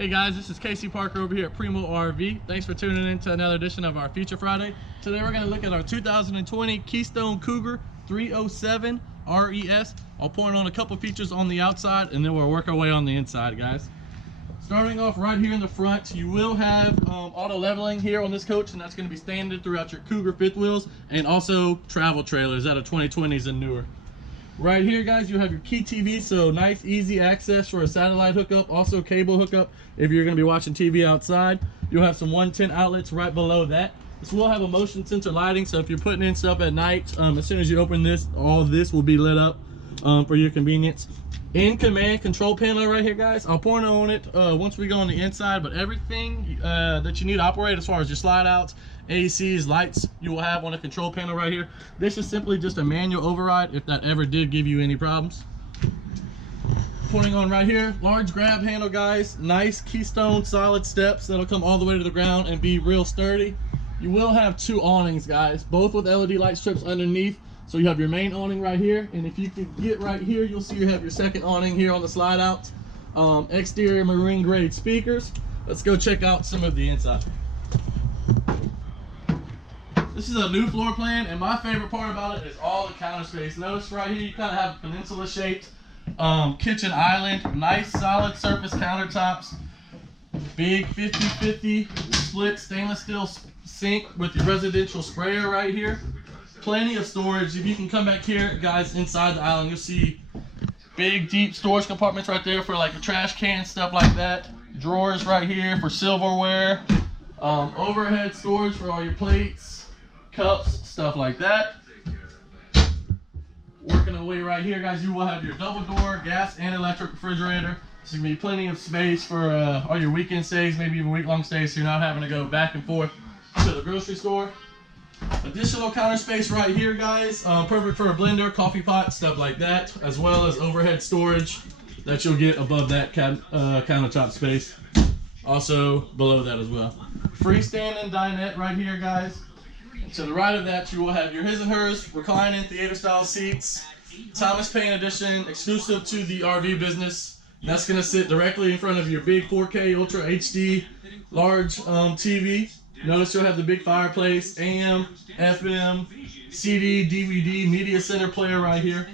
Hey guys, this is Casey Parker over here at Primo RV. Thanks for tuning in to another edition of our Feature Friday. Today we're going to look at our 2020 Keystone Cougar 307RES. I'll point on a couple features on the outside and then we'll work our way on the inside, guys. Starting off right here in the front, you will have auto leveling here on this coach, and that's going to be standard throughout your Cougar fifth wheels and also travel trailers out of 2020s and newer. Right here, guys, you have your key TV, so nice, easy access for a satellite hookup, also cable hookup if you're going to be watching TV outside. You'll have some 110 outlets right below that. This will have a motion sensor lighting, so if you're putting in stuff at night, as soon as you open this, all of this will be lit up for your convenience. In command control panel right here, guys. I'll point on it once we go on the inside, but everything that you need to operate as far as your slide outs, ACs, lights, you will have on a control panel right here. This is simply just a manual override if that ever did give you any problems. Pointing on right here, large grab handle, guys. Nice Keystone solid steps that'll come all the way to the ground and be real sturdy. You will have two awnings, guys, both with LED light strips underneath. So you have your main awning right here, and if you can get right here, you'll see you have your second awning here on the slide out. Exterior marine grade speakers. Let's go check out some of the inside. This is a new floor plan, and my favorite part about it is all the counter space. Notice right here you kind of have a peninsula shaped kitchen island, nice solid surface countertops, big 50-50 split stainless steel sink with your residential sprayer right here. Plenty of storage. If you can come back here, guys, inside the island, you'll see big deep storage compartments right there for like a trash can, stuff like that. Drawers right here for silverware. Overhead storage for all your plates, cups, stuff like that. Working away right here, guys, you will have your double door gas and electric refrigerator. There's gonna be plenty of space for all your weekend stays, maybe even week-long stays, so you're not having to go back and forth to the grocery store. Additional counter space right here, guys. Perfect for a blender, coffee pot, stuff like that, as well as overhead storage that you'll get above that countertop space. Also below that as well. Freestanding dinette right here, guys. And to the right of that, you will have your his and hers reclining theater style seats. Thomas Paine edition, exclusive to the RV business. That's going to sit directly in front of your big 4K Ultra HD large TV. Notice you'll have the big fireplace, AM, FM, CD, DVD, media center player right here.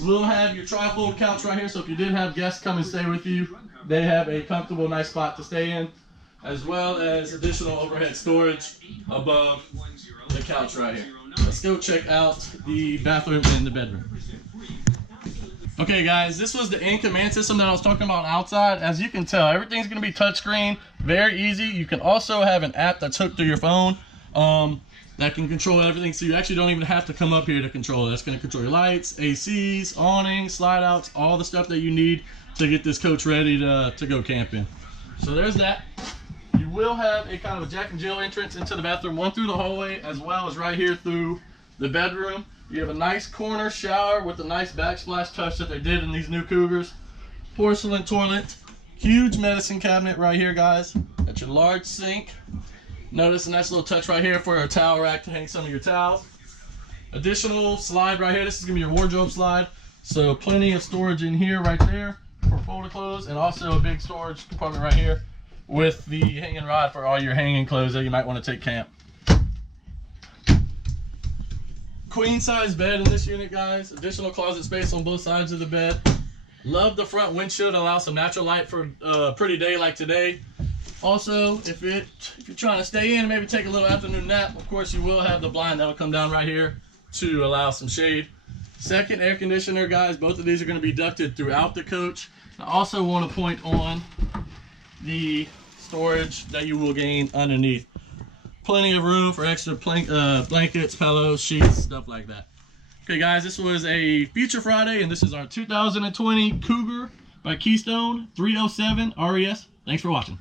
We'll have your trifold couch right here, so if you did have guests come and stay with you, they have a comfortable, nice spot to stay in, as well as additional overhead storage above the couch right here. Let's go check out the bathroom and the bedroom. Okay, guys, this was the in-command system that I was talking about outside. As you can tell, everything's going to be touchscreen, very easy. You can also have an app that's hooked to your phone that can control everything, so you actually don't even have to come up here to control it. That's going to control your lights, ACs, awnings, slide outs, all the stuff that you need to get this coach ready to go camping. So there's that. You will have a kind of a Jack and Jill entrance into the bathroom, one through the hallway as well as right here through the bedroom. You have a nice corner shower with a nice backsplash touch that they did in these new Cougars. Porcelain toilet. Huge medicine cabinet right here, guys. That's your large sink. Notice a nice little touch right here for a towel rack to hang some of your towels. Additional slide right here. This is going to be your wardrobe slide. So plenty of storage in here right there for folded clothes, and also a big storage compartment right here with the hanging rod for all your hanging clothes that you might want to take camp. Queen size bed in this unit, guys. Additional closet space on both sides of the bed. Love the front windshield, allow some natural light for a pretty day like today. Also, if you're trying to stay in and maybe take a little afternoon nap, of course you will have the blind that'll come down right here to allow some shade. Second air conditioner, guys. Both of these are going to be ducted throughout the coach. I also want to point on the storage that you will gain underneath. Plenty of room for extra blankets, pillows, sheets, stuff like that. Okay, guys, this was a Feature Friday, and this is our 2020 Cougar by Keystone 307RES. Thanks for watching.